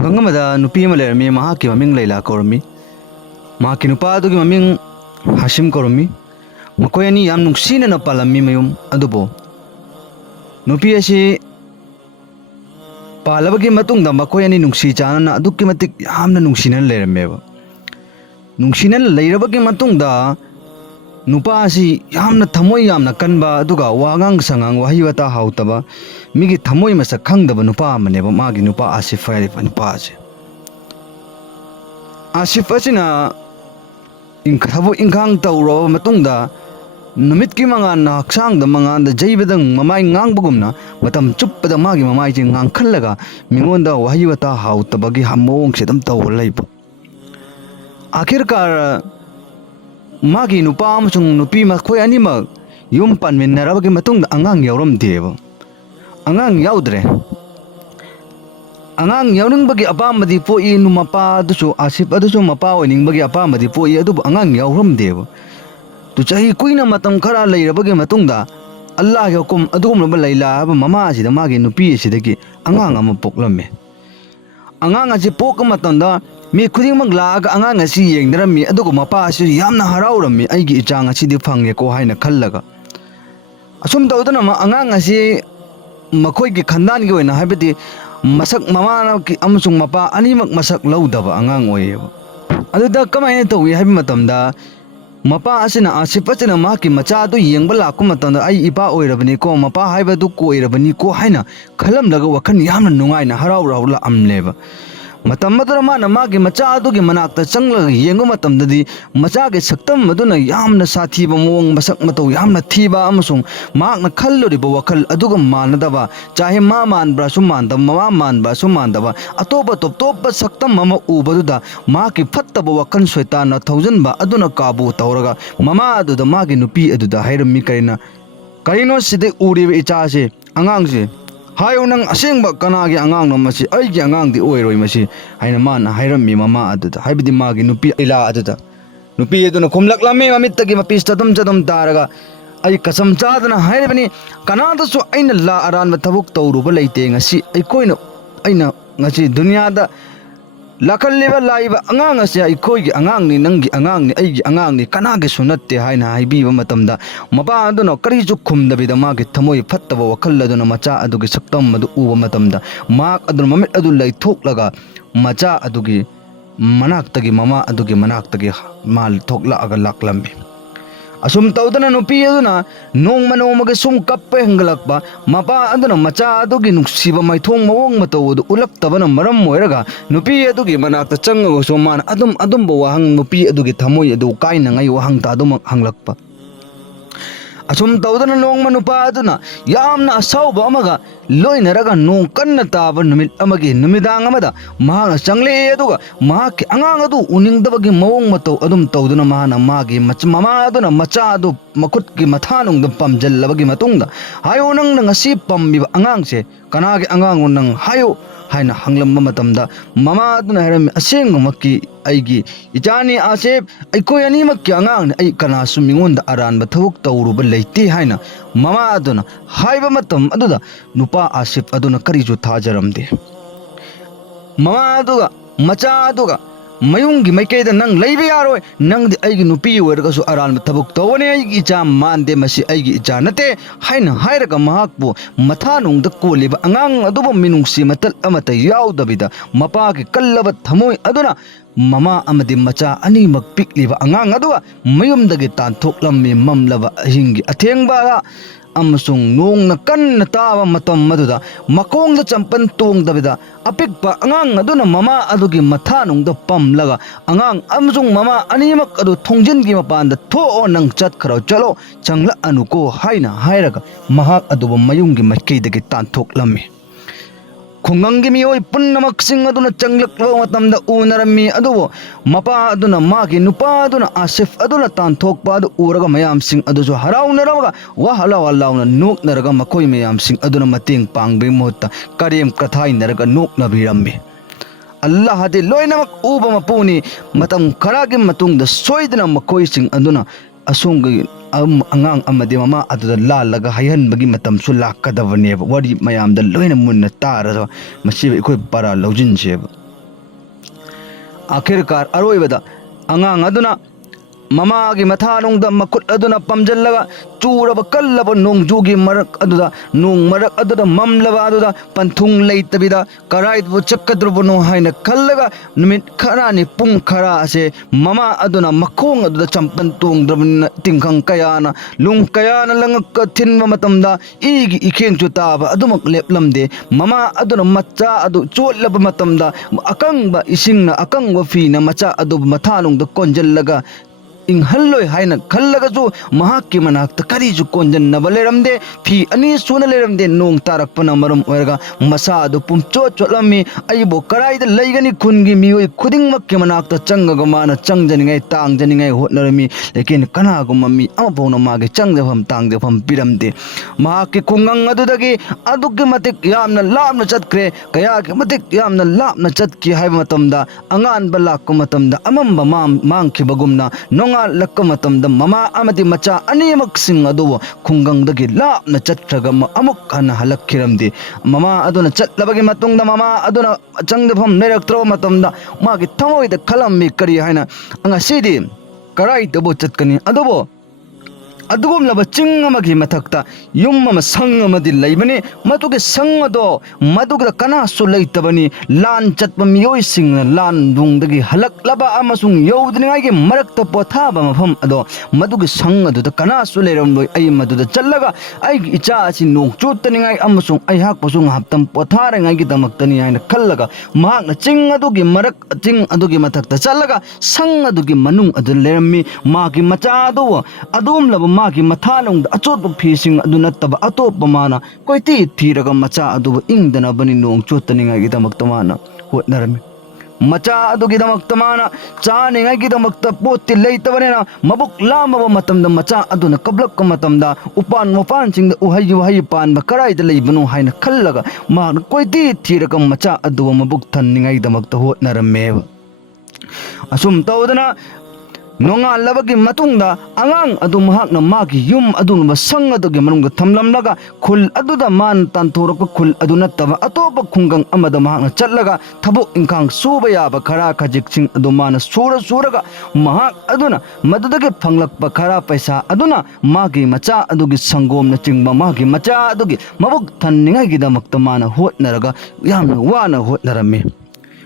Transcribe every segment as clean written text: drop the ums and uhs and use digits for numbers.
ꯈꯨꯡꯒꯪ ꯑꯃꯗ ꯅꯨꯄꯤ ꯑꯃ ꯂꯩꯔꯝꯃꯤ ꯃꯍꯥꯛꯀꯤ ꯃꯃꯤꯡ ꯂꯩꯂꯥ ꯀꯧꯔꯝꯃꯤ ꯃꯍꯥꯛꯀꯤ ꯅꯨꯄꯥ ꯑꯗꯨꯒꯤ ꯃꯃꯤꯡ ꯍꯥꯁꯤꯝ ꯀꯧꯔꯝꯃꯤ ꯃꯈꯣꯏ ꯑꯅꯤ ꯌꯥꯝ ꯅꯨꯡꯁꯤꯅꯅ ꯄꯥꯜꯂꯝꯃꯤ ꯃꯌꯨꯝ ꯑꯗꯨꯕꯨ ꯅꯨꯄꯤ ꯑꯁꯤ ꯄꯥꯜꯂꯕꯒꯤ ꯃꯇꯨꯡꯗ ꯃꯈꯣꯏ ꯑꯅꯤ ꯅꯨꯡꯁꯤ ꯆꯥꯟꯅꯅ ꯑꯗꯨꯛꯀꯤ ꯃꯇꯤꯛ ꯌꯥꯝꯅ ꯅꯨꯡꯁꯤꯅꯅ ꯂꯩꯔꯝꯃꯦꯕ ꯅꯨꯡꯁꯤꯅꯅ ꯂꯩꯔꯕꯒꯤ ꯃꯇꯨꯡꯗ नुपा यामना थमोई यामना कनबा अदुगा वागांग संगांग वही वता हाउतबा मिगी थमोई मसक खंगदब नुपा अमनेबा मागी नुपा आसिफ हाइरिबा नुपा असे आसिफ असिना थबो इंखांग तौरब मतुंगदा नुमित की मंगाना हक्सांगदा मंगानदा जैबदंग ममाई ngangbगुमना मतम चुप्पदा मागी ममाई जे nganखलगा मिंगोंदा वही वता हाउतबगी हमोंग सेदम तौर लैबा आखिरकार मागी नुपा अमसुंग नुपी मखोय अनिमक युम पानमिन्नरबगी मतुंग अंगांग यावरमदेबा अंगांग याउद्रे अंगांग यावनिंगबगी अपामदि पोई नु मपा दुसु आसिफ अदुसु मपा ओइनिंगबगी अपामदि पोई अदुबु अंगांग यावरमदेबा तु चाही कुइना मतम खरा लैरबगी मतुंगदा अल्लाह गे हुकुम अदुगुमबा लैला हबा ममा असिदा मागी नुपी असिदगी अंगांग अमा पोक्लम्मे अंगांग असे पोक मतंदा मी खुदिंगमक लाग अंगांग असी येंगदरमी अदुगु मपा असी यामना हराउरमी अइगी इचांग असिदि फंगेको हाइना खल्लगा असुम तौदना अंगांग असी मखोइगी खंदानगी ओइना हाइबदि मसक ममाना की अमसुंग मपा अनिमक मसक लौदबा अंगांग ओइयेबा अदुदा कमाइना तौइ हाइबा मतमदा मपा असिना आसिफ असिना माकी मचा अदु येंगबा लाकु मतमदा अइ इपा ओइरबनी को मपा हाइबदु कोइरबनी को हाइना खलमलगा वखन यामना नुंगाइना हराउराउला अमलेबा मतमदुरा माना मागी मचा अदुगी मनाक्ता चंगलगा येंगो मतमददि मचागे सक्तम मदुना यामना साथीबा मोंग मसक मतौ यामना थीबा अमसुंग माकना खल्लुरिबा वखल अदुगा मानदबा चाहे मा मानब्रा सु मानदब ममा मानबा सु मानदबा अतोबा तोपतोपा सक्तम ममा उबदुदा माकी फत्तबा वखन शैतानना थौजनबा अदुना काबू तौरगा ममा अदुदा मागी नुपी अदुदा हाइरम्मी करिनो सिदे उरिबा इचासे अंगांगसे हायो नंग असेंबा कनागे अंगांग मसी अइगी अंगांगदि ओइरोइ मसी हाइना माना हाइरम्मी ममा अदुदा हाइबदि मागी नुपी इला अदुदा नुपी अदुना खुमलक्लम्मी ममित्तगी मपिस चदम तारगा अइ कसम चादना हाइरबनी कनादसु अइना ला अरानबा थबुक तौरुबा लैते ngasi अइकोइना अइना ngasi दुनियादा लाखल्लिबा लाइबा अंगांग असे अइकोइगी अंगांगनि नंगी अंगांगनि अइगी अंगांगनि कनागे सुनत्ते हाइना हाइबीबा मतमदा मपा अदुना करिजु खुमदबिदा मागी थमोइ फत्तबा वखल अदुना मचा अदुगी सक्तम मदु उबा मतमदा माक अदुना ममित अदु लैथोक्लगा मचा अदुगी मनाक्तगी ममा अदुगी मनाक्तगी माल थोक्लागा लाक्लम्बी असुम तौदना नुपी अदुना नोंगमा नोंगमागे सुम कप्पे हंगलक्पा मपा अदुना मचा अदुगी नुक्सिबा मैथोंग मवोंग मतौदु उलक्तबना मरम ओइरगा नुपी अदुगी मनाक्ता चंगगसु माना अदुमबा वाहंग नुपी अदुगी थमोइ अदु काइनंगाइ वाहंग तादुम हंगलक्पा असुम तौदना नोंगमा नुपा अदुना यामना असौबा अमगा लोइनरगा नोंग कन्ना ताबा नुमित अमगी नुमिदांग अमदा महाना चंगले अदुगा महाकी अंगांग अदु उनिंगदबगी मवोंग मतौ अदुम तौदना महाना मागी ममा अदुना मचा अदु मखुतकी मथानुंगदा पमजल्लबगी मतुंगदा हायो नंगना ngasi पम्बिबा अंगांगसे कनागे अंगांग नंग हायो हाइना हंगलम्बा मतमदा ममा अदुना हाइरमी असेंगमकी अइगी इचानी आसिफ अइकोइ अनिमक्की अंगांगने अइ कनासु मिंगोंदा अरानबा थबुक तौरुबा लैते हाइना ममा अदुना हाइबा मतम अदुदा नुपा आसिफ अदुना करिजु थाजरमदे ममा अदुगा मचा अदुगा मयुंगी मैकेदा नंग लैबा यारोय नंगदि अइगी नुपी ओइरगसु अरानबा थबुक तौबने अइगी इचा मानदे मसी अइगी इचा नते हाइना हाइरगा महाकबु मथानुंगदा कोलिबा अंगांग अदुबा मिनुंगसी मतल अमता याउदबिदा मपागी कल्लबा थमोइ अदुना ममा अमदि मचा अनिमक पिक्लिबा अंगांग अदुगा मयुमदगी तांथोक्लम्मी ममलबा अहिंगी अथेंगबागा अमसुंग नोंगना कन्ना ताबा मतम मदुदा मकोंगदा चंपन तोंगदबिदा अपिकपा अंगांग अदुना ममा अदुगी मथानुंगदा पमलगा अंगांग अमसुंग ममा अनिमक अदु थोंजिनगी मपानदा थोओ नंग चतखराव चलो चंगला अनुको हाइना हाइरगा महाक अदुबा मयुंगी मैकेदगी तांथोक्लम्मी खुंगंगी मियोइ पुन्नमक्सिंग अदुना चंगलक्लबा मतमदा उनरम्मी अदुबो मपा अदुना मागी नुपा अदुना आसिफ अदुना तांथोक्पा अदु उरगा मयामसिंग अदुसु हराउनरगा वहलावलाउना नोक्नरगा मखोइ मयामसिंग अदुना मतेंग पांगबे मुहूर्ता करेम कथाइनरगा नोक्नबिरम्मी अल्लाह दे लोइनमक उबा मपुनी मतम खरागी मतुंगदा सोइदना मखोइसिंग अदुना असोंगी अंगांग अमदे ममा अदुदा लालगा हायहनबगी मतमसु लाक्कदबनेब वरी मयामदा लोइना मुन्ना तारगा मसिबे इखोइ पारा लौजिनसेब आखिरकार अरोइबदा अंगांग अदुना ममागी मथानुंगदा मखुट अदुना पमजल्लगा चूरब कल्लब नोंगजूगी मरक अदुदा नोंग मरक अदुदा ममलबा अदुदा पंथुंग लेतबिदा कराइदबु चक्कद्रुबनो हाइना खल्लगा नुमित खरानि पुंग खरा असे ममा अदुना मखोंग अदुदा चंपन तोंगद्रबन तिंखंग कयाना लुंग कयाना लंगक थिनबा मतमदा इगी इखेंग चुताबा अदुमक लेपलमदे ममा अदुना मच्चा अदु चोटलब मतमदा अकंगबा इसिंगना अकंगबा फीना मचा अदु मथानुंगदा कोंजल्लगा इंहल्लोय हाइना खल्लगजु महाक्की मनाक्ता करीजु कोंजन्नबा लेरमदे फी अनी सुना लेरमदे नोंग तारकपना मरम ओरगा मसा अदु पुमचो चोलम्मी अइबो कराइदा लैगनी खुनगी मियोय खुदिंगमक्की मनाक्ता चंगगा माना चंगजनिंगाय तांगजनिंगाय होटनरमी लेकिन कनागुम मम्मी अमफौना मागे चंगजफम तांगजफम पिरमदे महाक्की खुंगंग अदुदगी अदुग्गी मतिक यामना लापना चतख्रे कयागी मतिक यामना लापना चतकी हाइबा मतमदा अंगानबा लाक्को मतमदा अमम्बा मांगखिबगुमना नोंगा लक्का मतमदा ममा अमदि मचा अनीमक सिंग अदु खुंगंगदगी लापना चतख्रगा अमुक हना हलक्खिरमदे ममा अदुना चतलबगी मतुंगदा ममा अदुना चंगदफम नेरक्त्रो मतमदा मागी थमोइदा खलम्मी करी हाइना अंगासिदि कराइदबो चतकनी अदुबो अदुगुमलबा चिंग अमगी मथक्ता युम अमा संग अमदि लैबनी मदुगे संग अदो मदुगदा कनासु लैतबनी लान चतबा मियोय सिंग लान दुंगदगी हलक्लबा अमसुंग यौदनिंगाइगे मरक्ता पोथाबा मफम अदो मदुगे संग अदुदा कनासु लेरमलोय अइ मदुदा चल्लगा अइगी इचा असि नोंग चुतनिंगाइ अमसुंग अइहाकपसुंग हप्तम पोथारेंगाइगी दमक्तनी हाइना खल्लगा महाक्ना चिंग अदुगी मरक चिंग अदुगी मथक्ता चल्लगा संग अदुगी मनुंग अदु लेरम्मी मागी मचा अदु अदुमलबा मागी मथानुंग अचोट फीसिंग अदु नत्तबा अतोप माना कोइती थीरगा मचा अदु इंगदनबनी नोंग चोतनिंगाइगिदमक्ता माना होटनरमी मचा अदुगिदमक्ता माना चानिंगाइगिदमक्ता पोत्ति लैतबनेना मबुक लामबा मतमदा मचा अदुना कबलक्का मतमदा उपान मपानसिंगदा उहै वहै पानबा कराइदा लैबनो हाइना खल्लगा माना कोइती थीरगा मचा अदु मबुक थन्निंगाइगिदमक्ता होटनरमेबा असुम तौदना नोंगालबगी मतुंगदा अंगांग अदु महाक्ना मागी युम अदुनबा संग अदुगी मनुंगदा थमलमलगा खुल अदुदा मान तांथोरप खुल अदु नत्तबा अतोप खुंगंग अमदा महाक्ना चल्लगा थबुक इंखांग सूबा याबा खरा खजिकसिंग अदु माना सूरगा महाक अदुना मदुदगी फंगलकपा खरा पैसा अदुना मागी मचा अदुगी संगोमना चिंगबा मागी मचा अदुगी मबुक थन्निंगाइगिदमक्ता माना होटनरगा यामना वाना होटनरम्मी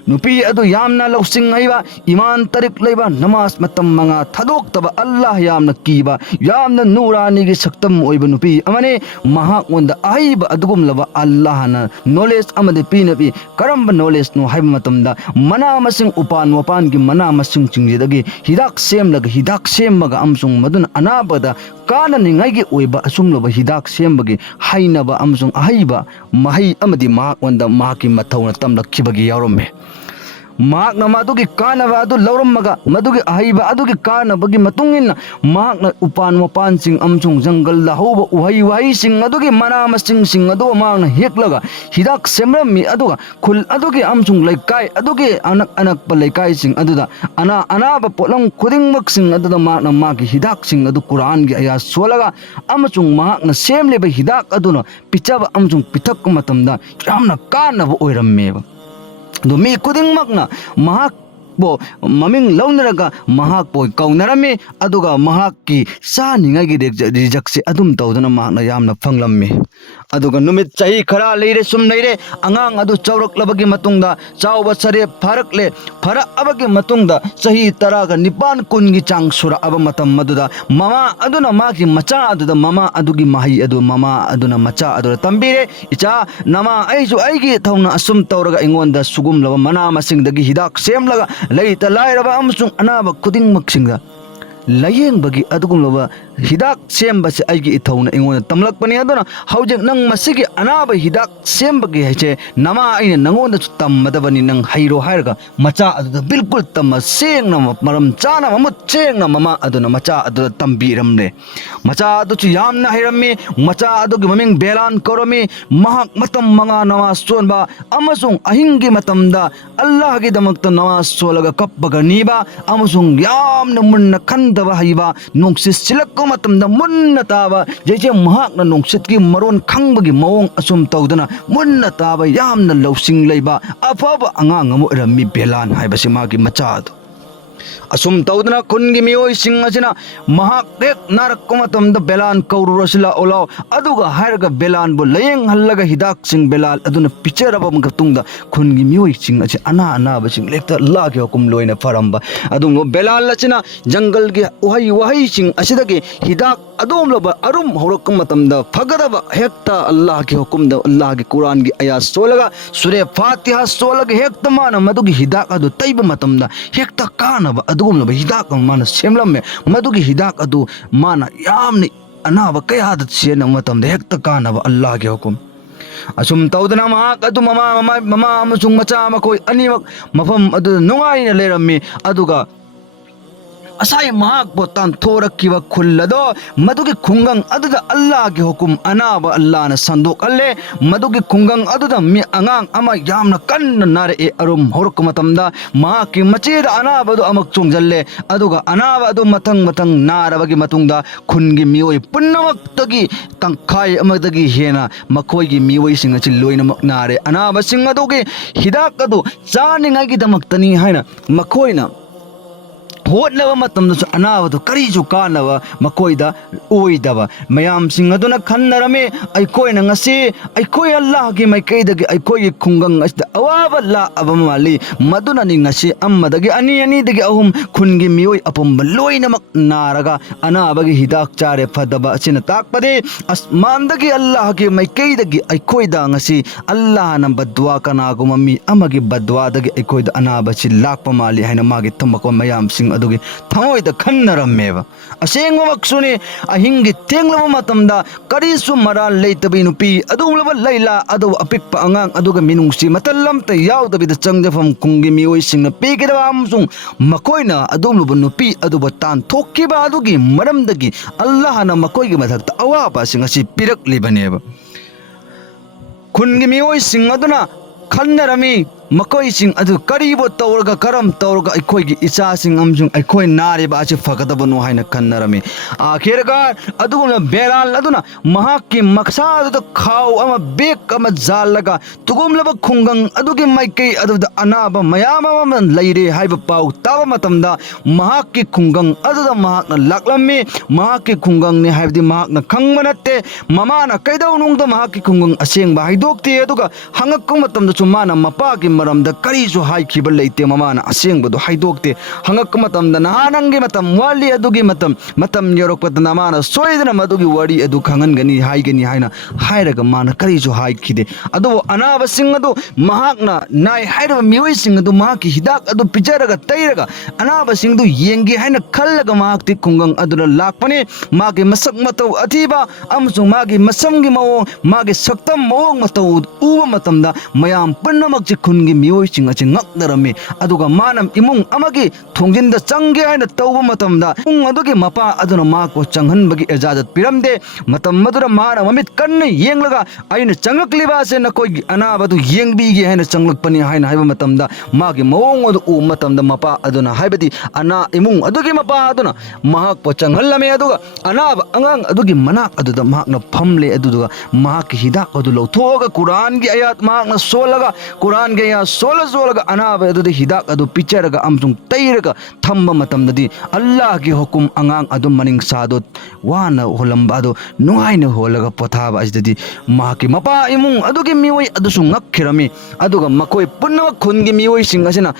नुपी अदु यामना लौसिंग हइबा ईमान तरिक लेबा नमाज मतम मंगा थादोक्तबा अल्लाह यामना कीबा यामना नूरानीगी सक्तम ओइबा नुपी अमने महाकोंदा आइबा अदुगुमलबा अल्लाहना नॉलेज अमदे पीनबी करम नॉलेज नो हाइबा मतमदा मना मसिंग उपान वपानगी मना मसिंग चिंगजेदगी हिदाक सेमलगा हिदाक सेमबगा अमसुंग मदुन अनाबदा काना निंगाइगी ओइबा असुमलबा हिदाक सेमबगी हाइनबा अमसुंग आइबा महै अमदि महाकोंदा महाकी मथौना तमलखिबगी यावरमे महाक्ना मदुगी कानबा अदु लौरमगा मदुगी अहैबा अदुगी कानबगी मतुंगिन महाक्ना उपान वपानसिंग अमसुंग जंगल हौबा उहै वहैसिंग अदुगी मना मसिंग अदु महाक्ना हेक्लगा हिदाक सेमरम्मी अदुगा खुल अदुगी अमसुंग लैकाय अदुगी अनक अनकपा लैकायसिंग अदुदा अनाबा पोलम खुदिंगमक्सिंग अदुदा महाक्ना मागी हिदाकसिंग अदु कुरानगी आया सोलगा अमसुंग महाक्ना सेमलेबा हिदाक अदुना पिचबा अमसुंग पिथक्क मतमदा यामना कानबा ओइरम्मेबा मी खुदिंगमक्ना महाक्बो ममिंग लौनरगा महाक्बो कौनरमे अदुगा महाक्की चानिंगाइगी रिजक्से अदुम तौदना महाक्ना यामना फंगलम्मे अदुगा नुमित चाही खरा लेरे सुम लेरे अंगांग अदु चौरक्लबगी मतुंगदा चावबा सरे फरकले फरअबगी मतुंगदा चाही तरागा निपान कुनगी चांग सुरा अब मतम मदुदा ममा अदुना मागी मचा अदुदा ममा अदुगी माही अदु ममा अदुना मचा अदुरा तंबीरे इचा नमा आइजु आइगी थौना असुम तौरगा इंगोंदा सुगुमलबा मना मसिंगदगी हिदाक सेमलगा लैता लाइरबा अमसुंग अनाबा खुदिंगमक्सिंगदा लायेंबगी अदुगुमलबा हिदाक सेमबसे आइगी इथौना इंगोंदा तमलकपनी अदुना हौजिक नंग मसिगी अनाबा हिदाक सेमबगी हाइचे नमा आइना नंगोंदा तम्मदबनी नंग हाइरो हाइरगा मचा अदुदा बिल्कुल तम्मा सेंगना मरम चाना ममुत सेंगना ममा अदुना मचा अदुदा तंबीरमले मचा अदुचु यामना हाइरम्मी मचा अदुगी ममिंग बेलान करमी महाक मतम मंगा नमाज सोनबा अमसुंग अहिंगी मतमदा अल्लाहगी दमक्ता नमाज सोलगा कप्पगा नीबा अमसुंग यामना मुन्ना खंदबा हाइबा नुंगसिस सिलक मतमदा मुन्ना ताबा जैसे महाकना नोंसितकी मरोन खंगबगी मवोंग असुम तौदना मुन्ना ताबा यामना लौसिंग लैबा अफाबा अंगांग अमु रम्मी बेलान हाइबसी मागी मचादो असुम तौदना खुनगी मियोइसिंग असिना महाक हेक नारक्को मतमदा बेलान कौरुरसिला ओलाव अदुगा हायरगा बेलान बो लयेंग हल्लगा हिदाक सिंग बेलाल अदुना पिचरबा मतुंगदा खुनगी मियोइसिंग असी अना अनाबसिंग लेक्ता लागे हुकुम लोइना फरम्बा अदुंगो बेलाल असिना जंगल गे वहई वहई सिंग असिदगे हिदाक अदोमलबा अरुम हौरक्को मतमदा फगदबा हेक्ता अल्लाह के हुकुमदा अल्लाह के कुरान की आयात सोलगा सूरे फातिहा सोलगा हेक्ता माना मदुगी हिदाक अदु तैबा मतमदा हेक्ता कानबा अदुगुमलबा हिदाक माना सेमलम्मे मदुगी हिदाक अदु माना यामनि अनाबा कयादत सेना मतमदा हेक्ता कानबा अल्लाह के हुकुम असुम तौदना महाक अदु ममा अमसुंग मचा मकोई अनिमक मफम अदु नुंगाइना लेरम्मी अदुगा असाई महाक बो तांथोरक्किबा खुल्लदो मदुगी खुंगंग अदुदा अल्लाह के हुकुम अनाबा अल्लाह न संदोकल्ले मदुगी खुंगंग अदुदा मी अंगांग अमा यामना कन्न नारे अरुम हौरक मतमदा महाकी मचेदा अनाबदो अमक चोंगजल्ले अदुगा अनाबा अदु मतंग मतंग नारबगी मतुंगदा खुनगी मियोय पुन्नमक्तगी तंखाय अमदगी हेना मखोयगी मियोयसिंग अचि लोइनमक नारे अनाबा सिंग अदुगी हिदाक अदु चानिंगागी दमक्तनी हायना मखोयना होटनबा मतमदसु अनाबदो करीजु कानबा मकोइदा ओइदबा मयामसिंग अदुना खन्नरमे अइकोइना ngasi अइकोइ अल्लाह की माइकैदगी अइकोइ खुंगंग असदा अवाबा ला अबमाली मदुना नि ngasi अम्मदगी अनि अनि दगी अहुम खुनगी मियोइ अपुम लोइनमक नारगा अनाबगी हिदाक चारे फदबा असिना ताकपदे असमानदगी अल्लाह की माइकैदगी अइकोइदा ngasi अल्लाह न बदवा कनागुममी अमगी बदवादगी अइकोइदा अनाबसि लाकपा माली हाइना मागी थमको मयामसिंग अदुगी थमोइदा खन्नरमेबा असेंगमक्सुनि अहिंगी तेंगलबा मतमदा करीसु मराल लेतबी नुपी अदुमलबा लैला अदु अपिकपा अंगांग अदुगा मिनुंगसी मतलमता यावदबिदा चंगजफम खुंगी मियोइसिंगना पीगिदबा अमसुंग मकोइना अदुमलबा नुपी अदुबा तानथोक्किबा अदुगी मरमदगी अल्लाहना मकोइगी मथक्ता अवाबासिंग असि पिरक्लिबनेबा खुनगी मियोइसिंग अदुना खन्नरमी मकोइसिंग अदु करीबो तौरगा करम तौरगा अखोइगी इचासिंग अमजुंग अखोइ नारेबा अचि फगदबनो हाइना खन्नरमी आखिरकार अदुगुना बेलाल अदुना महाकी मक्सादुदा खाउ अमा बेक अमा जालगा तुगुमलबा खुंगंग अदुगी माइकै अदुदा अनाबा मयाम अमा लैरे हाइबा पाउ ताबा मतमदा महाकी खुंगंग अदुदा महाकना लाक्लम्मी महाकी खुंगंग ने हाइबदि महाकना खंगबा नत्ते ममाना कैदौनुंगदा महाकी खुंगंग असेंगबा हाइदोक्ते अदुगा हंगक्कु मतमदा सुमाना मपाकी मरमदा करीसु हाइखिबा लेते ममाना असेंगबदो हाइदोक्ते हंगक्क मतमदा नहानंगे मतम वाली अदुगी मतम यरोकपदा माना सोइदना मदुगी वारी अदु खंगनगनी हाइगनी हाइना हाइरगा माना करीसु हाइखिदे अदु अनाबा सिंग अदु महाकना नाइ हाइरबा मियोइ सिंग अदु महाकी हिदाक अदु पिजरगा तैरगा अनाबा सिंग दु येंगे हाइना खल्लगा महाकति खुंगंग अदुना लाकपने मागे मसक मतौ अथिबा अमसुंग मागे मसमगी मवोंग मागे सक्तम मवोंग मतौ उबा मतमदा मयाम पुन्नमक खुनगी मियोइसिंग अचि ngaknarami aduga manam imung amagi thongjinda changge haina tawba matamda ung adugi mapa aduna ma ko changhanbagi ijazat piramde matam madura mana mamit kanne yenglaga aina changlakliba se nakoi anabadu yengbigi haina changlakpani haina haiba matamda magi mawong adu u matamda mapa aduna haibadi ana imung adugi mapa aduna mahak po changhallame aduga anaba angang adugi manak aduda mahakna phamle aduga mahak hidak adu lothoga quran gi ayat mahakna solaga quran ge ya sola zolaga अनाबे अदुदे हिदाक अदु पिचरगा अमसुंग तैरगा थम्बा मतमददी अल्लाह की हुकुम अंगांग अदु मनिंग सादो वाना होलंबा अदु नुहाइना होलगा पोथाबा अजददी माकी Mopa इमुंग अदुगी मियोइ अदुसु ngakkhirami अदुगा मकोइ पुन्नवा खुनगी मियोइ सिंग असिना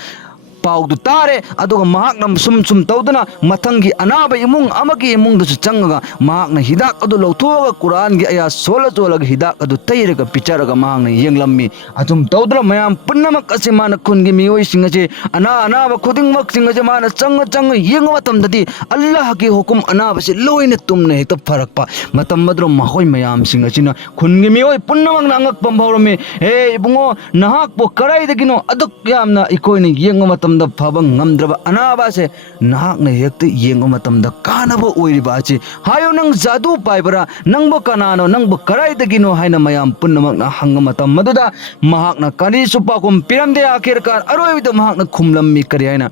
पाउदु तारे अदुगा महाकना सुम सुम तौदना मथंगी अनाबा इमुंग अमगी इमुंग दसु चंगगा महाकना हिदाक अदु लौथोगा कुरान गी आया सोला जोलगा हिदाक अदु तैरगा पिचरगा महाकना येंगलम्मी अजुम तौदरा मयाम पुन्नमक असे माना खुनगी मियोइ सिंगजे अनाबा खुदिंगमक सिंगजे माना चंग येंग मतमददी अल्लाह की हुकुम अनाबा से लोइने तुमने हेत फरकपा मतम मद्रो महोइ मयाम सिंगजिना खुनगी मियोइ पुन्नमक नांगक पंभौरमे हे इबुंगो नहाक पो कराइदगिनो अदुक यामना इकोइने येंग मतम फबंग ngamdraba anaba se nahak na hekte yengo matamda kanabo oiriba chi hayo nang jadu paibara nangbo kanano nangbo karai dagino haina mayam punnamak na hanga matam maduda mahak na kani supa kum piramde akhirkar aroibida mahak na khumlammi kari haina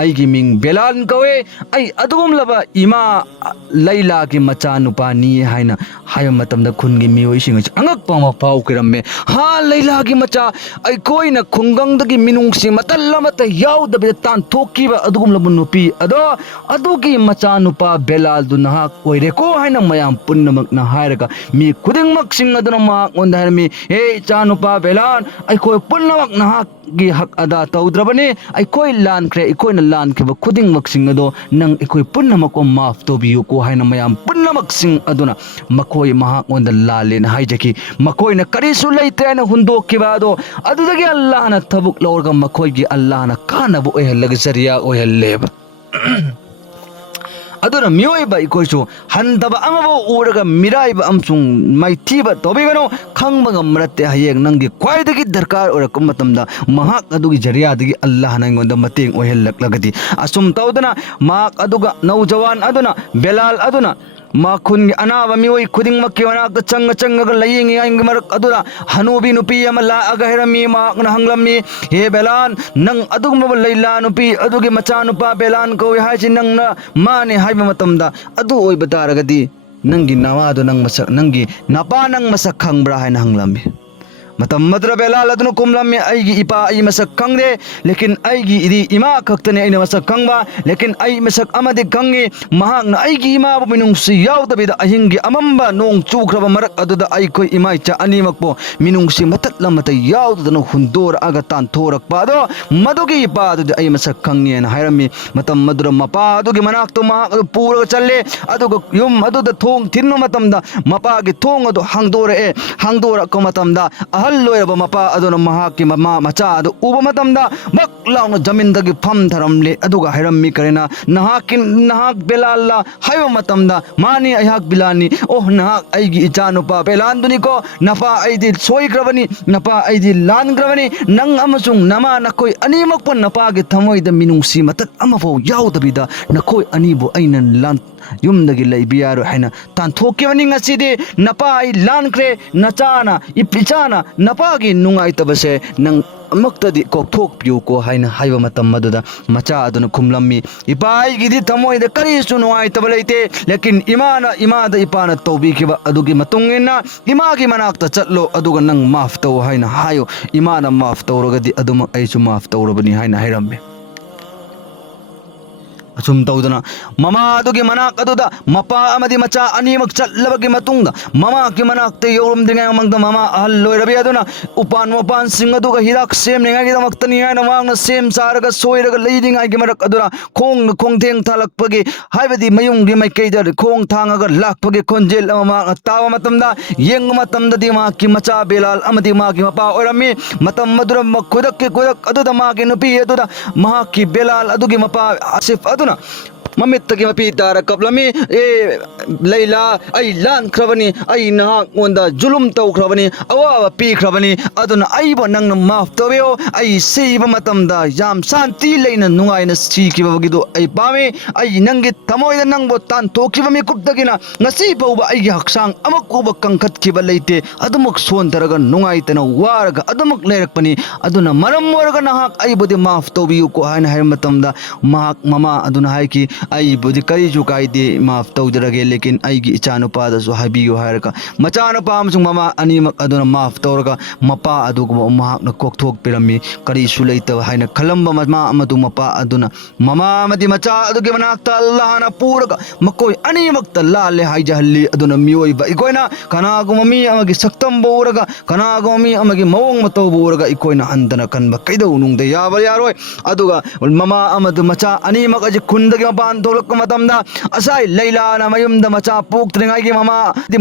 ꯑꯩꯒꯤ ꯃꯤꯡ ꯕꯦꯂꯥꯟ ꯀꯧꯋꯦ ꯑꯩ ꯑꯗꯨꯒꯨꯝꯂꯕ ꯏꯃꯥ ꯂꯩꯂꯥꯒꯤ ꯃꯆꯥꯅꯨꯄꯥꯅꯤ ꯍꯥꯏꯅ ꯍꯥꯏꯕ ꯃꯇꯝꯗ ꯈꯨꯟꯒꯤ ꯃꯤꯑꯣꯏꯁꯤꯡ ꯑꯁꯤ ꯑꯉꯛꯄ ꯑꯃ ꯐꯥꯎꯈꯤꯔꯝꯃꯦ ꯂꯩꯂꯥꯒꯤ ꯃꯆꯥ ꯑꯩꯈꯣꯏꯅ ꯈꯨꯡꯒꯪꯗꯒꯤ ꯃꯤꯅꯨꯡꯁꯤ ꯃꯇꯜ ꯑꯃꯠꯇ ꯌꯥꯎꯗꯕꯤꯗ ꯇꯥꯟꯊꯣꯛꯈꯤꯕ ꯑꯗꯨꯒꯨꯝꯂꯕ ꯅꯨꯄꯤ ꯑꯗꯣ ꯑꯗꯨꯒꯤ ꯃꯆꯥꯅꯨꯄꯥ ꯕꯦꯂꯥꯜꯗꯨ ꯅꯍꯥꯛ ꯑꯣꯏꯔꯦꯀꯣ ꯍꯥꯏꯅ ꯃꯌꯥꯝ ꯄꯨꯝꯅꯃꯛꯅ ꯍꯥꯏꯔꯒ ꯃꯤ ꯈꯨꯗꯤꯡꯃꯛꯁꯤꯡ ꯑꯗꯨꯅ ꯃꯍꯥꯛꯉꯣꯟꯗ ꯍꯥꯏꯔꯝꯃꯤ ꯍꯦ ꯏꯆꯥꯅꯨꯄꯥ ꯕꯦꯂꯥꯜ ꯑꯩꯈꯣꯏ ꯄꯨꯝꯅꯃꯛ ꯅꯍꯥꯛꯀꯤ ꯍꯛ ꯑꯗꯥ ꯇꯧꯗ꯭ꯔꯕꯅꯤ ꯑꯩꯈꯣꯏ ꯂꯥꯟꯈ꯭ꯔꯦ ꯑꯩꯈꯣꯏꯅ ꯂꯥꯟꯈꯤꯕ ꯈꯨꯗꯤꯡꯃꯛꯁꯤꯡ ꯑꯗꯣ ꯅꯪ ꯑꯩꯈꯣꯏ ꯄꯨꯝꯅꯃꯛꯄꯨ ꯃꯥꯐ ꯇꯧꯕꯤꯌꯨꯀꯣ ꯍꯥꯏꯅ ꯃꯌꯥꯝ ꯄꯨꯝꯅꯃꯛꯁꯤꯡ ꯑꯗꯨꯅ ꯃꯈꯣꯏ ꯃꯍꯥꯛꯉꯣꯟꯗ ꯂꯥꯜꯂꯦꯅ ꯍꯥꯏꯖꯈꯤ ꯃꯈꯣꯏꯅ ꯀꯔꯤꯁꯨ ꯂꯩꯇ꯭ꯔꯦ ꯍꯥꯏꯅ ꯍꯨꯟꯗꯣꯛꯈꯤꯕ ꯑꯗꯣ ꯑꯗꯨꯗꯒꯤ ꯑꯜꯂꯥꯍꯅ ꯊꯕꯛ ꯂꯧꯔꯒ ꯃꯈꯣꯏꯒꯤ ꯑꯜꯂꯥꯍꯅ ꯀꯥꯟꯅꯕ ꯑꯣꯏꯍꯜꯂꯒ ꯖꯔꯤꯌꯥ ꯑꯣꯏꯍꯜꯂꯦꯕ ꯑꯗꯨꯅ ꯃꯤꯑꯣꯏꯕ ꯑꯩꯈꯣꯏꯁꯨ ꯍꯟꯊꯕ ꯑꯃꯐꯥꯎ ꯎꯔꯒ ꯃꯤꯔꯥꯏꯕ ꯑꯃꯁꯨꯡ ꯃꯥꯏꯊꯤꯕ ꯇꯧꯕꯤꯒꯅꯨ ꯈꯪꯕ ꯉꯝꯕ ꯅꯠꯇꯦ ꯍꯌꯦꯡ ꯅꯪꯒꯤ ꯈ꯭ꯋꯥꯏꯗꯒꯤ ꯗꯔꯀꯥꯔ ꯑꯣꯏꯔꯛꯄ ꯃꯇꯝꯗ ꯃꯍꯥꯛ ꯑꯗꯨꯒꯤ ꯖꯔꯤꯌꯥꯗꯒꯤ ꯑꯜꯂꯥꯍꯅ ꯑꯩꯉꯣꯟꯗ ꯃꯇꯦꯡ ꯑꯣꯏꯍꯜꯂꯛꯂꯒꯗꯤ ꯑꯁꯨꯝ ꯇꯧꯗꯅ ꯃꯍꯥꯛ ꯑꯗꯨꯒ ꯅꯧꯖꯋꯥꯟ ꯑꯗꯨꯅ ꯕꯦꯂꯥꯜ ꯑꯗꯨꯅ ꯃꯈꯨꯟꯒꯤ ꯑꯅꯥꯕ ꯃꯤꯑꯣꯏ ꯈꯨꯗꯤꯡꯃꯛꯀꯤ ꯃꯅꯥꯛꯇ ꯆꯪꯉꯒ ꯂꯥꯌꯦꯡꯉꯤꯉꯩꯒꯤ ꯃꯔꯛ ꯑꯗꯨꯗ ꯍꯅꯨꯕꯤ ꯅꯨꯄꯤ ꯑꯃ ꯂꯥꯛꯑꯒ ꯍꯥꯏꯔꯝꯃꯤ ꯃꯍꯥꯛꯅ ꯍꯪꯂꯝꯃꯤ ꯍꯦ ꯕꯦꯂꯥꯜ ꯅꯪ ꯑꯗꯨꯒꯨꯝꯂꯕ ꯂꯩꯂꯥ ꯅꯨꯄꯤ ꯑꯗꯨꯒꯤ ꯃꯆꯥꯅꯨꯄꯥ ꯕꯦꯂꯥꯜ ꯀꯧꯏ ꯍꯥꯏꯁꯤ ꯅꯪꯅ ꯃꯥꯅꯦ ꯍꯥꯏꯕ ꯃꯇꯝꯗ ꯑꯗꯨ ꯑꯣꯏꯕ ꯇꯥꯔꯒꯗꯤ ꯅꯪꯒꯤ ꯅꯋꯥꯗꯣ ꯅꯪꯒꯤ ꯅꯄꯥ ꯅꯪ ꯃꯁꯛ ꯈꯪꯕ꯭ꯔꯥ ꯍꯥꯏꯅ ꯍꯪꯂꯝꯃꯤ ꯃꯇꯝ ꯑꯗꯨꯗ ꯕꯦꯂꯥꯜ ꯑꯗꯨꯅ ꯀꯨꯝꯂꯝꯃꯤ ꯑꯩꯒꯤ ꯏꯄꯥ ꯑꯩ ꯃꯁꯛ ꯈꯪꯗꯦ ꯂꯦꯀꯤꯟ ꯑꯩꯒꯤ ꯏꯃꯥ ꯈꯛꯇꯅꯤ ꯑꯩꯅ ꯃꯁꯛ ꯈꯪꯕ ꯂꯦꯀꯤꯟ ꯑꯩ ꯃꯁꯛ ꯑꯃꯗꯤ ꯈꯪꯉꯤ ꯃꯍꯥꯛꯅ ꯑꯩꯒꯤ ꯏꯃꯥꯕꯨ ꯃꯤꯅꯨꯡꯁꯤ ꯌꯥꯎꯗꯕꯤꯗ ꯑꯍꯤꯡꯒꯤ ꯑꯃꯝꯕ ꯅꯣꯡ ꯆꯨꯈ꯭ꯔꯕ ꯃꯔꯛ ꯑꯗꯨꯗ ꯑꯩꯈꯣꯏ ꯏꯃꯥ ꯏꯆꯥ ꯑꯅꯤꯃꯛꯄꯨ ꯃꯤꯅꯨꯡꯁꯤ ꯃꯇꯠ ꯑꯃꯠꯇ ꯌꯥꯎꯗꯗꯅ ꯍꯨꯟꯗꯣꯔꯛꯑꯒ ꯇꯥꯟꯊꯣꯔꯛꯄ ꯑꯗꯣ ꯃꯗꯨꯒꯤ ꯏꯄꯥ ꯑꯗꯨꯗꯤ ꯑꯩ ꯃꯁꯛ ꯈꯪꯉꯦꯅ ꯍꯥꯏꯔꯝꯃꯤ ꯃꯇꯝ ꯑꯗꯨꯗ ꯃꯄꯥ ꯑꯗꯨꯒꯤ ꯃꯅꯥꯛꯇ ꯃꯍꯥꯛ ꯑꯗꯨ ꯄꯨꯔꯒ ꯆꯠꯂꯦ ꯑꯗꯨꯒ ꯌꯨꯝ ꯑꯗꯨꯗ ꯊꯣꯡ ꯊꯤꯟꯕ ꯃꯇꯝꯗ ꯃꯄꯥꯒꯤ ꯊꯣꯡ ꯑꯗꯨ ꯍꯥꯡꯗꯣꯔꯛꯄ ꯃꯇꯝꯗ ꯑꯍꯜ ꯑꯣꯏꯔꯕ ꯃꯄꯥ ꯑꯗꯨꯅ ꯃꯍꯥꯛꯀꯤ ꯃꯆꯥ ꯑꯗꯨ ꯎꯕ ꯃꯇꯝꯗ ꯃꯛ ꯂꯥꯎꯅ ꯖꯃꯤꯟꯗꯒꯤ ꯐꯝꯊꯔꯝꯂꯦ ꯑꯗꯨꯒ ꯍꯥꯏꯔꯝꯃꯤ ꯀꯔꯤꯅ ꯅꯍꯥꯛ ꯕꯦꯂꯥꯜꯂ ꯍꯥꯏꯕ ꯃꯇꯝꯗ ꯃꯥꯅꯤ ꯑꯩꯍꯥꯛ ꯕꯤꯂꯥꯜꯅꯤ ꯅꯍꯥꯛ ꯑꯩꯒꯤ ꯏꯆꯥꯅꯨꯄꯥ ꯕꯦꯂꯥꯜꯗꯨꯅꯤꯀꯣ ꯅꯄꯥ ꯑꯩꯗꯤ ꯁꯣꯏꯈ꯭ꯔꯕꯅꯤ ꯅꯄꯥ ꯑꯩꯗꯤ ꯂꯥꯟꯈ꯭ꯔꯕꯅꯤ ꯅꯪ ꯑꯃꯁꯨꯡ ꯅꯃꯥ ꯅꯈꯣꯏ ꯑꯅꯤꯃꯛꯄꯨ ꯅꯄꯥꯒꯤ ꯊꯃꯣꯏꯗ ꯃꯤꯅꯨꯡꯁꯤ ꯃꯇꯠ ꯑꯃꯐꯥꯎ ꯌꯥꯎꯗꯕꯤꯗ ꯅꯈꯣꯏ ꯑꯅꯤꯕꯨ ꯑꯩꯅ ꯌꯨꯝꯗꯒꯤ ꯂꯩꯕ ꯌꯥꯔꯣꯏ ꯍꯥꯏꯅ ꯇꯥꯟꯊꯣꯛꯈꯤꯕꯅꯤ ꯉꯁꯤꯗꯤ ꯅꯄꯥ ꯑꯩ ꯂꯥꯟꯈ꯭ꯔꯦ ꯏꯆꯥꯅ ꯅꯄꯥꯒꯤ ꯅꯨꯡꯉꯥꯏꯇꯕꯁꯦ ꯅꯪ ꯑꯃꯨꯛꯇꯗꯤ ꯀꯣꯛꯊꯣꯛꯄꯤꯌꯨꯀꯣ ꯍꯥꯏꯅ ꯍꯥꯏꯕ ꯃꯇꯝ ꯑꯗꯨꯗ ꯃꯆꯥ ꯑꯗꯨꯅ ꯈꯨꯝꯂꯝꯃꯤ ꯏꯄꯥ ꯑꯩꯒꯤꯗꯤ ꯊꯃꯣꯏꯗ ꯀꯔꯤꯁꯨ ꯅꯨꯡꯉꯥꯏꯇꯕ ꯂꯩꯇꯦ ꯂꯦꯀꯤꯟ ꯏꯃꯥꯗ ꯏꯄꯥꯅ ꯇꯧꯕꯤꯈꯤꯕ ꯑꯗꯨꯒꯤ ꯃꯇꯨꯡ ꯏꯟꯅ ꯏꯃꯥꯒꯤ ꯃꯅꯥꯛꯇ ꯆꯠꯂꯣ ꯑꯗꯨꯒ ꯅꯪ ꯃꯥꯐ ꯇꯧ ꯍꯥꯏꯅ ꯍꯥꯏꯌꯨ ꯏꯃꯥꯅ ꯃꯥꯐ ꯇꯧꯔꯒꯗꯤ ꯑꯗꯨꯃꯛ ꯑꯩꯁꯨ ꯃꯥꯐ ꯇꯧꯔꯕꯅꯤ ꯍꯥꯏꯅ ꯍꯥꯏꯔꯝꯃꯤ ꯑꯁꯨꯝ ꯇꯧꯗꯅ ꯃꯃꯥ ꯑꯗꯨꯒꯤ ꯃꯅꯥꯛ ꯑꯗꯨꯗ ꯃꯄꯥ ꯑꯃꯗꯤ ꯃꯆꯥ ꯑꯅꯤꯃꯛ ꯆꯠꯂꯕꯒꯤ ꯃꯇꯨꯡꯗ ꯃꯃꯥꯒꯤ ꯃꯅꯥꯛꯇ ꯌꯧꯔꯝꯗ꯭ꯔꯤꯉꯩ ꯃꯃꯥꯡꯗ ꯃꯃꯥ ꯑꯍꯜ ꯑꯣꯏꯔꯕꯤ ꯑꯗꯨꯅ ꯎꯄꯥꯟ ꯋꯥꯄꯥꯟꯁꯤꯡ ꯑꯗꯨꯒ ꯍꯤꯗꯥꯛ ꯁꯦꯝꯅꯤꯡꯉꯥꯏꯒꯤꯗꯃꯛꯇꯅꯤ ꯍꯥꯏꯅ ꯃꯍꯥꯛꯅ ꯁꯦꯝ ꯁꯥꯔꯒ ꯁꯣꯏꯔꯒ ꯂꯩꯔꯤꯉꯩꯒꯤ ꯃꯔꯛ ꯑꯗꯨꯗ ꯈꯣꯡꯊꯦꯡ ꯊꯥꯜꯂꯛꯄꯒꯤ ꯍꯥꯏꯕꯗꯤ ꯃꯌꯨꯝꯒꯤ ꯃꯥꯏꯀꯩꯗ ꯈꯣꯡ ꯊꯥꯡꯉꯒ ꯂꯥꯛꯄꯒꯤ ꯈꯣꯟꯖꯦꯜ ꯑꯃ ꯃꯍꯥꯛꯅ ꯇꯥꯕ ꯃꯇꯝꯗ ꯌꯦꯡꯕ ꯃꯇꯝꯗꯗꯤ ꯃꯍꯥꯛꯀꯤ ꯃꯆꯥ ꯕꯦꯂꯥꯜ ꯑꯃꯗꯤ ꯃꯥꯒꯤ ꯃꯄꯥ ꯑꯣꯏꯔꯝꯃꯤ ꯃꯇꯝ ꯑꯗꯨꯗ ꯈꯨꯗꯛ ꯑꯗꯨꯗ ꯃꯥꯒꯤ ꯅꯨꯄꯤ ꯑꯗꯨꯗ ꯃꯍꯥꯛꯀꯤ ꯕꯦꯂꯥꯜ ꯑꯗꯨꯒꯤ ꯃꯄꯥ ꯑꯁꯤꯐ ꯑꯗꯨꯅ ꯃꯃꯤꯠꯇꯒꯤ ꯃꯄꯤ ꯇꯥꯔ ꯀꯞꯂꯝꯃꯤ ꯂꯩꯂꯥ ꯑꯩ ꯂꯥꯟꯈ꯭ꯔꯕꯅꯤ ꯑꯩ ꯅꯍꯥꯛꯉꯣꯟꯗ ꯖꯨꯂꯨꯝ ꯇꯧꯈ꯭ꯔꯕꯅꯤ ꯑꯋꯥꯕ ꯄꯤꯈ꯭ꯔꯕꯅꯤ ꯑꯗꯨꯅ ꯑꯩꯕꯨ ꯅꯪꯅ ꯃꯥꯐ ꯇꯧꯕꯤꯌꯨ ꯑꯩ ꯁꯤꯕ ꯃꯇꯝꯗ ꯌꯥꯝ ꯁꯥꯟꯇꯤ ꯂꯩꯅ ꯅꯨꯡꯉꯥꯏꯅ ꯁꯤꯈꯤꯕꯒꯤꯗꯣ ꯑꯩ ꯄꯥꯝꯃꯤ ꯑꯩ ꯅꯪꯒꯤ ꯊꯃꯣꯏꯗ ꯅꯪꯕꯨ ꯇꯥꯟꯊꯣꯛꯈꯤꯕ ꯃꯤꯀꯨꯞꯇꯒꯤꯅ ꯉꯁꯤ ꯐꯥꯎꯕ ꯑꯩꯒꯤ ꯍꯛꯆꯥꯡ ꯑꯃꯨꯛ ꯎꯕ ꯀꯟꯈꯠꯈꯤꯕ ꯂꯩꯇꯦ ꯑꯗꯨꯃꯛ ꯁꯣꯟꯊꯔꯒ ꯅꯨꯡꯉꯥꯏꯇꯅ ꯋꯥꯔꯒ ꯑꯗꯨꯃꯛ ꯂꯩꯔꯛꯄꯅꯤ ꯑꯗꯨꯅ ꯃꯔꯝ ꯑꯣꯏꯔꯒ ꯅꯍꯥꯛ ꯑꯩꯕꯨꯗꯤ ꯃꯥꯐ ꯇꯧꯕꯤꯌꯨꯀꯣ ꯍꯥꯏꯅ ꯍꯥꯏꯕ ꯃꯇꯝꯗ ꯃꯍꯥꯛ ꯃꯃꯥ ꯑꯗꯨꯅ ꯍꯥꯏꯈꯤ ꯑꯩꯕꯨꯗꯤ ꯀꯔꯤꯁꯨ ꯀꯥꯏꯗꯦ ꯃꯥꯐ ꯇꯧꯖꯔꯒꯦ ꯂꯦꯀꯤꯟ ꯑꯩꯒꯤ ꯏꯆꯥꯅꯨꯄꯥꯗꯁꯨ ꯍꯥꯏꯕꯤꯌꯨ ꯍꯥꯏꯔꯒ ꯃꯆꯥꯅꯨꯄꯥ ꯑꯃꯁꯨꯡ ꯃꯃꯥ ꯑꯅꯤꯃꯛ ꯑꯗꯨꯅ ꯃꯥꯐ ꯇꯧꯔꯒ ꯃꯄꯥ ꯑꯗꯨꯒꯨꯝꯕ ꯃꯍꯥꯛꯅ ꯀꯣꯛꯊꯣꯛꯄꯤꯔꯝꯃꯤ ꯀꯔꯤꯁꯨ ꯂꯩꯇꯕ ꯍꯥꯏꯅ ꯈꯜꯂꯝꯕ ꯃꯃꯥ ꯑꯃꯗꯨ ꯃꯄꯥ ꯑꯗꯨꯅ ꯃꯃꯥ ꯑꯃꯗꯤ ꯃꯆꯥ ꯑꯗꯨꯒꯤ ꯃꯅꯥꯛꯇ ꯑꯜꯂꯥꯍꯅ ꯄꯨꯔꯒ ꯃꯈꯣꯏ ꯑꯅꯤꯃꯛꯇ ꯂꯥꯜꯂꯦ ꯍꯥꯏꯖꯍꯜꯂꯤ ꯑꯗꯨꯅ ꯃꯤꯑꯣꯏꯕ ꯑꯩꯈꯣꯏꯅ ꯀꯅꯥꯒꯨꯝꯕ ꯃꯤ ꯑꯃꯒꯤ ꯁꯛꯇꯝꯕꯨ ꯎꯔꯒ ꯀꯅꯥꯒꯨꯝꯕ ꯃꯤ ꯑꯃꯒꯤ ꯃꯑꯣꯡ ꯃꯇꯧꯕꯨ ꯎꯔꯒ ꯑꯩꯈꯣꯏꯅ ꯍꯟꯊꯅ ꯈꯟꯕ ꯀꯩꯗꯧꯅꯨꯡꯗ ꯌꯥꯔꯣꯏ ꯑꯗꯨꯒ ꯃꯃꯥ ꯑꯃꯗꯨ ꯃꯆꯥ ꯑꯅꯤꯃꯛ ꯑꯁꯤ ꯈꯨꯟꯗꯒꯤ ꯃꯄꯥꯟ ꯊꯣꯛꯂꯛꯄ ꯃꯇꯝꯗ ꯑꯁꯥꯏ ꯂꯩꯂꯥꯅ ꯃꯌꯨꯝꯗ ꯃꯆꯥ ꯄꯣꯛꯇ꯭ꯔꯤꯉꯩꯒꯤ ꯃꯃꯥ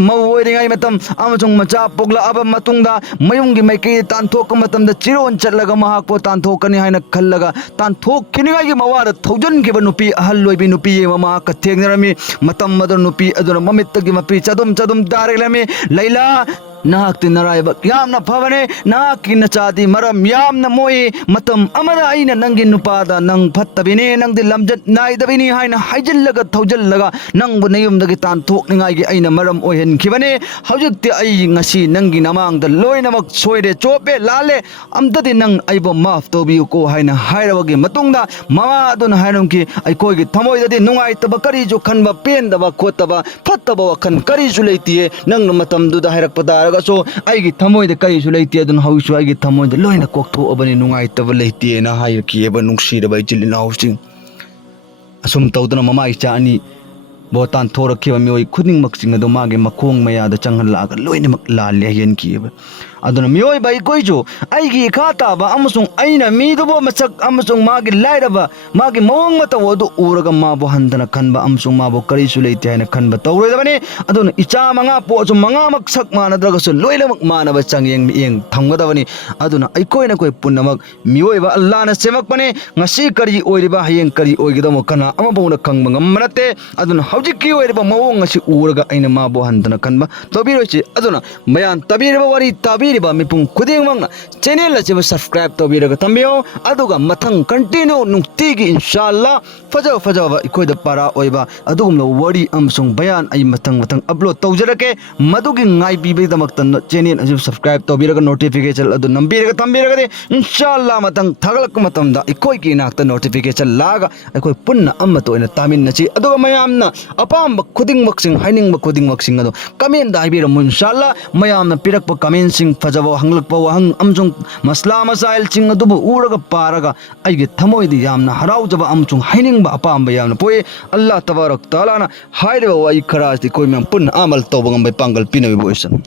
ꯃꯧ ꯑꯣꯏꯔꯤꯉꯩ ꯃꯇꯝ ꯑꯃꯁꯨꯡ ꯃꯆꯥ ꯄꯣꯛꯂꯛꯑꯕ ꯃꯇꯨꯡꯗ ꯃꯌꯨꯝꯒꯤ ꯃꯥꯏꯀꯩꯗ ꯇꯥꯟꯊꯣꯛꯄ ꯃꯇꯝꯗ ꯆꯤꯔꯣꯟ ꯆꯠꯂꯒ ꯃꯍꯥꯛꯄꯨ ꯇꯥꯟꯊꯣꯛꯀꯅꯤ ꯍꯥꯏꯅ ꯈꯜꯂꯒ ꯇꯥꯟꯊꯣꯛꯈꯤꯅꯤꯉꯥꯏꯒꯤ ꯃꯋꯥꯗ ꯊꯧꯖꯟꯈꯤꯕ ꯅꯨꯄꯤ ꯑꯍꯜ ꯑꯣꯏꯕꯤ ꯅꯨꯄꯤ ꯑꯃ ꯃꯍꯥꯛꯀ ꯊꯦꯡꯅꯔꯝꯃꯤ ꯃꯇꯝ ꯑꯗꯨ ꯅꯨꯄꯤ ꯑꯗꯨꯅ ꯃꯃꯤꯠꯇꯒꯤ ꯃꯄꯤ ꯆꯗꯨꯝ ꯇꯥꯔꯛꯂꯝꯃꯤ ꯂꯩꯂꯥ ꯅꯍꯥꯛꯇꯤ ꯅꯔꯥꯏꯕꯛ ꯌꯥꯝꯅ ꯐꯕꯅꯦ ꯅꯍꯥꯛꯀꯤ ꯅꯆꯥꯗꯤ ꯃꯔꯝ ꯌꯥꯝꯅ ꯃꯣꯛꯏ ꯃꯇꯝ ꯑꯃꯗ ꯑꯩꯅ ꯅꯪꯒꯤ ꯅꯨꯄꯥꯗ ꯅꯪ ꯐꯠꯇꯕꯤꯅꯤ ꯅꯪꯗꯤ ꯂꯝꯖꯠ ꯅꯥꯏꯗꯕꯤꯅꯤ ꯍꯥꯏꯅ ꯍꯥꯏꯖꯤꯜꯂꯒ ꯊꯧꯖꯤꯜꯂꯒ ꯅꯪꯕꯨ ꯅꯌꯨꯝꯗꯒꯤ ꯇꯥꯟꯊꯣꯛꯅꯤꯡꯉꯥꯏꯒꯤ ꯑꯩꯅ ꯃꯔꯝ ꯑꯣꯏꯍꯟꯈꯤꯕꯅꯤ ꯍꯧꯖꯤꯛꯇꯤ ꯑꯩ ꯉꯁꯤ ꯅꯪꯒꯤ ꯅꯃꯥꯡꯗ ꯂꯣꯏꯅꯃꯛ ꯁꯣꯏꯔꯦ ꯆꯣꯞꯄꯦ ꯂꯥꯜꯂꯦ ꯑꯝꯇꯗꯤ ꯅꯪ ꯑꯩꯕꯨ ꯃꯥꯐ ꯇꯧꯕꯤꯌꯨꯀꯣ ꯍꯥꯏꯅ ꯍꯥꯏꯔꯕꯒꯤ ꯃꯇꯨꯡꯗ ꯃꯃꯥ ꯑꯗꯨꯅ ꯍꯥꯏꯔꯝꯈꯤ ꯑꯩꯈꯣꯏꯒꯤ ꯊꯃꯣꯏꯗꯗꯤ ꯅꯨꯡꯉꯥꯏꯇꯕ ꯀꯔꯤꯁꯨ ꯈꯟꯕ ꯄꯦꯟꯗꯕ ꯈꯣꯠꯇꯕ ꯐꯠꯇꯕ ꯋꯥꯈꯜ ꯀꯔꯤꯁꯨ ꯂꯩꯇꯤꯌꯦ ꯅꯪꯅ ꯃꯇꯝꯗꯨꯗ ꯍꯥꯏꯔꯛꯄ ꯇꯥꯔꯒꯁꯨ ꯑꯩꯒꯤ ꯊꯃꯣꯏꯗ ꯀꯔꯤꯁꯨ ꯂꯩꯇꯦ ꯑꯗꯨꯅ ꯍꯧꯖꯤꯛꯁꯨ ꯑꯩꯒꯤ ꯊꯃꯣꯏꯗ ꯂꯣꯏꯅ ꯀꯣꯛꯊꯣꯛꯑꯕꯅꯤ ꯅꯨꯡꯉꯥꯏꯇꯕ ꯂꯩꯇꯦꯅ ꯍꯥꯏꯔꯛꯈꯤꯑꯕ ꯅꯨꯡꯁꯤꯔꯕ ꯏꯆꯤꯜ ꯏꯅꯥꯎꯁꯤꯡ ꯑꯁꯨꯝ ꯇꯧꯗꯨꯅ ꯃꯃꯥ ꯏꯆꯥ ꯑꯅꯤ ꯕꯣ ꯇꯥꯟꯊꯣꯔꯛꯈꯤꯕ ꯃꯤꯑꯣꯏ ꯈꯨꯗꯤꯡꯃꯛꯁꯤꯡ ꯑꯗꯨ ꯃꯥꯒꯤ ꯃꯈꯣꯡ ꯃꯌꯥꯗ ꯆꯪꯍꯜꯂꯛꯑꯒ ꯂꯣꯏꯅꯃꯛ ꯂꯥꯜꯂꯦ ꯍꯥꯏꯍꯟꯈꯤꯑꯕ ꯑꯗꯨꯅ ꯃꯤꯑꯣꯏꯕ ꯑꯩꯈꯣꯏꯁꯨ ꯑꯩꯒꯤ ꯏꯈꯥ ꯇꯥꯕ ꯑꯃꯁꯨꯡ ꯑꯩꯅ ꯃꯤꯗꯨꯕꯨ ꯃꯁꯛ ꯑꯃꯁꯨꯡ ꯃꯥꯒꯤ ꯂꯥꯏꯔꯕ ꯃꯥꯒꯤ ꯃꯑꯣꯡ ꯃꯇꯧ ꯑꯗꯨ ꯎꯔꯒ ꯃꯥꯕꯨ ꯍꯟꯊꯅ ꯈꯟꯕ ꯑꯃꯁꯨꯡ ꯃꯥꯕꯨ ꯀꯔꯤꯁꯨ ꯂꯩꯇꯦ ꯍꯥꯏꯅ ꯈꯟꯕ ꯇꯧꯔꯣꯏꯗꯕꯅꯤ ꯑꯗꯨꯅ ꯏꯆꯥ ꯃꯉꯥ ꯄꯣꯛꯑꯁꯨ ꯃꯉꯥꯃꯛ ꯁꯛ ꯃꯥꯟꯅꯗ꯭ꯔꯒꯁꯨ ꯂꯣꯏꯅꯃꯛ ꯃꯥꯟꯅꯕ ꯆꯥꯡꯌꯦꯡ ꯃꯤꯠꯌꯦꯡ ꯊꯝꯒꯗꯕꯅꯤ ꯑꯗꯨꯅ ꯑꯩꯈꯣꯏ ꯄꯨꯝꯅꯃꯛ ꯃꯤꯑꯣꯏꯕ ꯑꯜꯂꯥꯍꯅ ꯁꯦꯝꯃꯛꯄꯅꯤ ꯉꯁꯤ ꯀꯔꯤ ꯑꯣꯏꯔꯤꯕ ꯍꯌꯦꯡ ꯀꯔꯤ ꯑꯣꯏꯒꯗꯕ ꯀꯅꯥ ꯑꯃꯐꯥꯎꯅ ꯈꯪꯕ ꯉꯝꯕ ꯅꯠꯇꯦ ꯑꯗꯨꯅ ꯍꯧꯖꯤꯛꯀꯤ ꯑꯣꯏꯔꯤꯕ ꯃꯑꯣꯡ ꯑꯁꯤ ꯎꯔꯒ ꯑꯩꯅ ꯃꯥꯕꯨ ꯍꯟꯊꯅ ꯈꯟꯕ ꯇꯧꯕꯤꯔꯣꯏꯁꯤ ꯑꯗꯨꯅ ꯃꯌꯥꯝ ꯇꯥꯕꯤꯔꯤꯕ ꯋꯥꯔꯤ ꯇꯥꯕꯤꯔꯤꯕ ꯃꯤꯄꯨꯝ ꯈꯨꯗꯤꯡꯃꯛꯅ ꯆꯦꯅꯦꯜ ꯑꯁꯤꯕꯨ ꯁꯕꯁꯀ꯭ꯔꯥꯏꯕ ꯇꯧꯕꯤꯔꯒ ꯊꯝꯕꯤꯌꯨ ꯑꯗꯨꯒ ꯃꯊꯪ ꯀꯟꯇꯤꯅ꯭ꯌꯨ ꯅꯨꯡꯇꯤꯒꯤ ꯏꯟꯁꯥꯜꯂꯥ ꯐꯖꯕ ꯑꯩꯈꯣꯏꯗ ꯄꯥꯔꯥ ꯑꯣꯏꯕ ꯑꯗꯨꯒꯨꯝꯂꯕ ꯋꯥꯔꯤ ꯑꯃꯁꯨꯡ ꯕꯌꯥꯟ ꯑꯩ ꯃꯊꯪ ꯑꯞꯂꯣꯗ ꯇꯧꯖꯔꯛꯀꯦ ꯃꯗꯨꯒꯤ ꯉꯥꯏꯕꯤꯕꯒꯤꯗꯃꯛꯇ ꯆꯦꯅꯦꯜ ꯑꯁꯤꯕꯨ ꯁꯕꯁꯀ꯭ꯔꯥꯏꯕ ꯇꯧꯕꯤꯔꯒ ꯅꯣꯇꯤꯐꯤꯀꯦꯁꯟ ꯑꯗꯨ ꯅꯝꯕꯤꯔꯒ ꯊꯝꯕꯤꯔꯒꯗꯤ ꯏꯟꯁꯥꯜꯂꯥ ꯃꯊꯪ ꯊꯥꯒꯠꯂꯛꯄ ꯃꯇꯝꯗ ꯑꯩꯈꯣꯏꯒꯤ ꯏꯅꯥꯛꯇ ꯅꯣꯇꯤꯐꯤꯀꯦꯁꯟ ꯂꯥꯛꯑꯒ ꯑꯩꯈꯣꯏ ꯄꯨꯟꯅ ꯑꯃꯠꯇ ꯑꯣꯏꯅ ꯇꯥꯃꯤꯟꯅꯁꯤ ꯑꯗꯨꯒ ꯃꯌꯥꯝꯅ ꯑꯄꯥꯝꯕ ꯈꯨꯗꯤꯡꯃꯛꯁꯤꯡ ꯍꯥꯏꯅꯤꯡꯕ ꯈꯨꯗꯤꯡꯃꯛꯁꯤꯡ ꯑꯗꯣ ꯀꯃꯦꯟꯗ ꯍꯥꯏꯕꯤꯔꯝꯃꯨ ꯏꯟꯁꯥꯜꯂꯥ ꯃꯌꯥꯝꯅ ꯄꯤꯔꯛꯄ ꯀꯃꯦꯟꯁꯤꯡ ꯐꯖꯕ ꯍꯪꯂꯛꯄ ꯋꯥꯍꯪ ꯑꯃꯁꯨꯡ ꯃꯁꯂꯥ ꯃꯁꯥꯏꯜꯁꯤꯡ ꯑꯗꯨꯕꯨ ꯎꯔꯒ ꯄꯥꯔꯒ ꯑꯩꯒꯤ ꯊꯃꯣꯏꯗ ꯌꯥꯝꯅ ꯍꯔꯥꯎꯖꯕ ꯑꯃꯁꯨꯡ ꯍꯥꯏꯅꯤꯡꯕ ꯑꯄꯥꯝꯕ ꯌꯥꯝꯅ ꯄꯣꯛꯏ ꯑꯜꯂꯥꯍ ꯇꯕꯥꯔꯛ ꯇꯥꯂꯥꯅ ꯍꯥꯏꯔꯤꯕ ꯋꯥꯍꯩ ꯈꯔ ꯑꯁꯤ ꯑꯩꯈꯣꯏ ꯃꯌꯥꯝ ꯄꯨꯟꯅ ꯑꯃꯜ ꯇꯧꯕ ꯉꯝꯕꯩ ꯄꯥꯡꯒꯜ ꯄꯤꯅꯕꯤꯕ ꯑꯣꯏꯁꯅꯨ